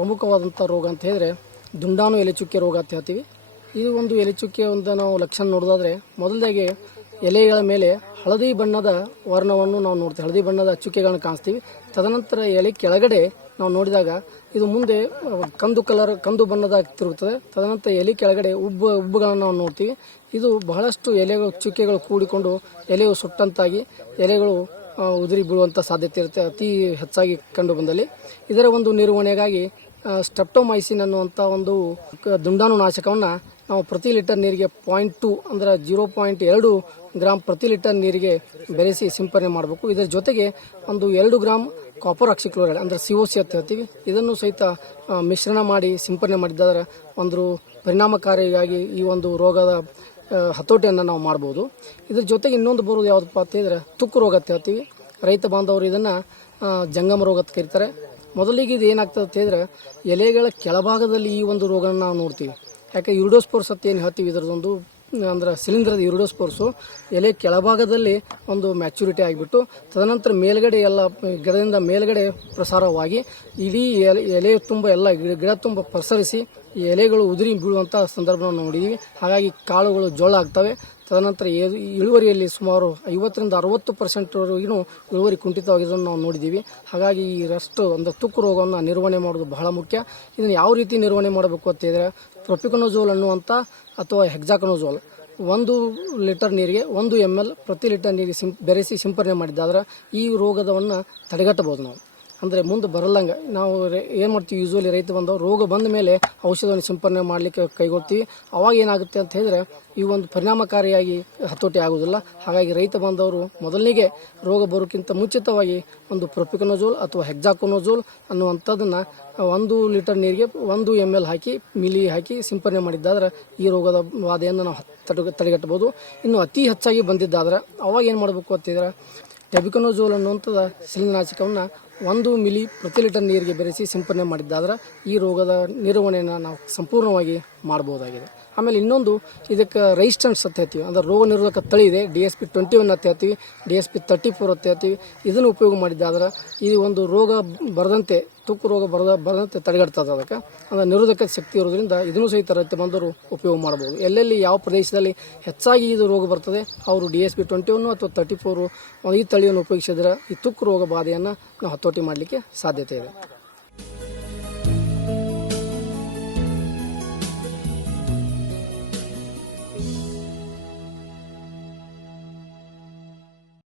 ಪ್ರಮುಖವಾದಂಥ ರೋಗ ಅಂತ ಹೇಳಿದ್ರೆ ದುಂಡಾಣು ಎಲೆ ಚುಕ್ಕೆ ರೋಗ ಅಂತ ಹೇಳ್ತೀವಿ. ಇದು ಒಂದು ಎಲೆ ಚುಕ್ಕೆ ಒಂದು ನಾವು ಲಕ್ಷಣ ನೋಡೋದಾದರೆ ಮೊದಲಾಗಿ ಎಲೆಗಳ ಮೇಲೆ ಹಳದಿ ಬಣ್ಣದ ವರ್ಣವನ್ನು ನಾವು ನೋಡ್ತೀವಿ, ಹಳದಿ ಬಣ್ಣದ ಚುಕ್ಕೆಗಳನ್ನು ಕಾಣಿಸ್ತೀವಿ. ತದನಂತರ ಎಲೆ ಕೆಳಗಡೆ ನಾವು ನೋಡಿದಾಗ ಇದು ಮುಂದೆ ಕಂದು ಬಣ್ಣದ ತಿರುಗುತ್ತದೆ. ತದನಂತರ ಎಲೆ ಕೆಳಗಡೆ ಉಬ್ಬುಗಳನ್ನು ನಾವು ನೋಡ್ತೀವಿ. ಇದು ಬಹಳಷ್ಟು ಎಲೆಗಳು ಚುಕ್ಕೆಗಳು ಕೂಡಿಕೊಂಡು ಎಲೆಯು ಸುಟ್ಟಂತಾಗಿ ಎಲೆಗಳು ಉದುರಿ ಬೀಳುವಂಥ ಸಾಧ್ಯತೆ ಇರುತ್ತೆ ಅತಿ ಹೆಚ್ಚಾಗಿ ಕಂಡು ಬಂದಲ್ಲಿ. ಇದರ ಒಂದು ನಿರ್ವಹಣೆಗಾಗಿ ಸ್ಟ್ರೆಪ್ಟೊಮೈಸಿನ್ ಅನ್ನುವಂಥ ಒಂದು ದುಂಡಾಣು ನಾಶಕವನ್ನು ನಾವು ಪ್ರತಿ ಲೀಟರ್ ನೀರಿಗೆ 0.2 ಅಂದರೆ 0.2 ಗ್ರಾಮ್ ಪ್ರತಿ ಲೀಟರ್ ನೀರಿಗೆ ಬೆರೆಸಿ ಸಿಂಪರಣೆ ಮಾಡಬೇಕು. ಇದರ ಜೊತೆಗೆ ಒಂದು 2 ಗ್ರಾಮ್ ಕಾಪರ್ ಆಕ್ಸಿಕ್ಲೋರೈಡ್ ಅಂದರೆ COC ಅಂತ ಹೇಳ್ತೀವಿ, ಇದನ್ನು ಸಹಿತ ಮಿಶ್ರಣ ಮಾಡಿ ಸಿಂಪರಣೆ ಮಾಡಿದ್ದಾದ್ರೆ ಒಂದು ಪರಿಣಾಮಕಾರಿಯಾಗಿ ಈ ಒಂದು ರೋಗದ ಹತೋಟಿಯನ್ನು ನಾವು ಮಾಡ್ಬೋದು. ಇದ್ರ ಜೊತೆಗೆ ಇನ್ನೊಂದು ಬರೋದು ಯಾವುದಪ್ಪ ಅಂತ ಹೇಳಿದ್ರೆ ತುಕ್ಕು ರೋಗ ಅಂತ ಹೇಳ್ತೀವಿ. ರೈತ ಬಾಂಧವರು ಇದನ್ನು ಜಂಗಮ ರೋಗ ಅಂತ ಕರೀತಾರೆ. ಮೊದಲಿಗೆ ಇದು ಏನಾಗ್ತದೆ ಅಂತ ಹೇಳಿದ್ರೆ ಎಲೆಗಳ ಕೆಳಭಾಗದಲ್ಲಿ ಈ ಒಂದು ರೋಗನ ನಾವು ನೋಡ್ತೀವಿ. ಯಾಕೆ ಯುರಿಡೋಸ್ಪೋರ್ಸ್ ಅಂತ ಏನು ಹೇಳ್ತೀವಿ, ಇದರದೊಂದು ಅಂದ್ರೆ ಶಿಲೀಂಧ್ರದ ಯುರಿಡೋಸ್ಪೋರ್ಸು ಎಲೆ ಕೆಳಭಾಗದಲ್ಲಿ ಒಂದು ಮ್ಯಾಚುರಿಟಿ ಆಗಿಬಿಟ್ಟು ತದನಂತರ ಮೇಲ್ಗಡೆ ಎಲ್ಲ ಗಿಡದಿಂದ ಮೇಲ್ಗಡೆ ಪ್ರಸಾರವಾಗಿ ಇಡೀ ಎಲೆ ತುಂಬ ಎಲ್ಲ ಗಿಡ ತುಂಬ ಪಸರಿಸಿ ಈ ಎಲೆಗಳು ಉದುರಿ ಬೀಳುವಂಥ ಸಂದರ್ಭವನ್ನು ನೋಡಿದ್ದೀವಿ. ಹಾಗಾಗಿ ಕಾಳುಗಳು ಜೋಳ ಆಗ್ತವೆ. ತದನಂತರ ಇಳುವರಿಯಲ್ಲಿ ಸುಮಾರು 50-60% ಇಳುವರಿ ಕುಂಠಿತವಾಗಿರೋದನ್ನು ನಾವು ನೋಡಿದ್ದೀವಿ. ಹಾಗಾಗಿ ಈ ರಷ್ಟು ಅಂದರೆ ತುಕ್ಕು ರೋಗವನ್ನು ನಿರ್ವಹಣೆ ಮಾಡೋದು ಬಹಳ ಮುಖ್ಯ. ಇದನ್ನು ಯಾವ ರೀತಿ ನಿರ್ವಹಣೆ ಮಾಡಬೇಕು ಅಂತ ಹೇಳಿದ್ರೆ ಪ್ರೊಪಿಕೊನೋಜೋಲ್ ಅನ್ನುವಂಥ ಅಥವಾ ಹೆಕ್ಸಾಕೊನೋಜೋಲ್ 1 ಲೀಟರ್ ನೀರಿಗೆ 1 ml ಪ್ರತಿ ಲೀಟರ್ ನೀರಿಗೆ ಬೆರೆಸಿ ಸಿಂಪರಣೆ ಮಾಡಿದ್ದಾದ್ರೆ ಈ ರೋಗದವನ್ನು ತಡೆಗಟ್ಟಬಹುದು. ನಾವು ಅಂದರೆ ಮುಂದೆ ಬರಲ್ಲಂಗೆ ನಾವು ಏನು ಮಾಡ್ತೀವಿ, ಯೂಶ್ವಲಿ ರೈತ ಬಂದವರು ರೋಗ ಬಂದ ಮೇಲೆ ಔಷಧವನ್ನು ಸಿಂಪರಣೆ ಮಾಡಲಿಕ್ಕೆ ಕೈಗೊಳ್ತೀವಿ. ಅವಾಗ ಏನಾಗುತ್ತೆ ಅಂತ ಹೇಳಿದ್ರೆ ಈ ಒಂದು ಪರಿಣಾಮಕಾರಿಯಾಗಿ ಹತೋಟಿ ಆಗೋದಿಲ್ಲ. ಹಾಗಾಗಿ ರೈತ ಬಂದವರು ಮೊದಲಿಗೆ ರೋಗ ಬರೋಕ್ಕಿಂತ ಮುಂಚಿತವಾಗಿ ಒಂದು ಪ್ರೊಪಿಕೊನೋಜೋಲ್ ಅಥವಾ ಹೆಕ್ಸಾಕೊನೋಜೋಲ್ ಅನ್ನುವಂಥದ್ದನ್ನು 1 ಲೀಟರ್ ನೀರಿಗೆ 1 ml ಮಿಲಿ ಹಾಕಿ ಸಿಂಪರಣೆ ಮಾಡಿದ್ದಾದ್ರೆ ಈ ರೋಗದ ಬಾಧೆಯನ್ನು ನಾವು ತಡೆಗಟ್ಟಬಹುದು. ಇನ್ನು ಅತಿ ಹೆಚ್ಚಾಗಿ ಬಂದಿದ್ದಾದ್ರೆ ಅವಾಗ ಏನು ಮಾಡಬೇಕು ಅಂತಿದ್ರೆ ಟೆಬಿಕೊನೋಜೋಲ್ ಅನ್ನುವಂಥದ್ದು ಶಿಲೀಂಧ್ರನಾಶಕವನ್ನು 1 ಮಿಲಿ ಪ್ರತಿ ಲೀಟರ್ ನೀರಿಗೆ ಬೆರೆಸಿ ಸಿಂಪರಣೆ ಮಾಡಿದ್ದಾದ್ರೆ ಈ ರೋಗದ ನಿರ್ವಹಣೆಯನ್ನು ನಾವು ಸಂಪೂರ್ಣವಾಗಿ ಮಾಡಬಹುದಾಗಿದೆ. ಆಮೇಲೆ ಇನ್ನೊಂದು ಇದಕ್ಕೆ ರೆಸಿಸ್ಟೆನ್ಸ್ ಅಂತ ಹೇಳ್ತೀವಿ, ಅಂದರೆ ರೋಗ ನಿರೋಧಕ ತಳಿ ಇದೆ. DSP 21 ಅಂತ ಹೇಳ್ತೀವಿ, DSP 34 ಅಂತ ಹೇಳ್ತೀವಿ. ಇದನ್ನು ಉಪಯೋಗ ಮಾಡಿದ್ದಾದ್ರೆ ಈ ಒಂದು ರೋಗ ಬರದಂತೆ ತುಕ್ಕು ರೋಗ ಬರದಂತೆ ತಡೆಗಟ್ತದೆ. ಅದಕ್ಕೆ ಅಂದರೆ ನಿರೋಧಕ ಶಕ್ತಿ ಇರೋದ್ರಿಂದ ಇದನ್ನು ಸಹಿತ ರೈತ ಬಂದವರು ಉಪಯೋಗ ಮಾಡಬಹುದು. ಎಲ್ಲೆಲ್ಲಿ ಯಾವ ಪ್ರದೇಶದಲ್ಲಿ ಹೆಚ್ಚಾಗಿ ಇದು ರೋಗ ಬರ್ತದೆ ಅವರು DSP 21 ಅಥವಾ 34 ಈ ತಳಿಯನ್ನು ಉಪಯೋಗಿಸಿದ್ರೆ ಈ ತುಕ್ಕು ರೋಗ ಬಾಧೆಯನ್ನು ನಾವು ಹತೋಟಿ ಮಾಡಲಿಕ್ಕೆ ಸಾಧ್ಯತೆ ಇದೆ.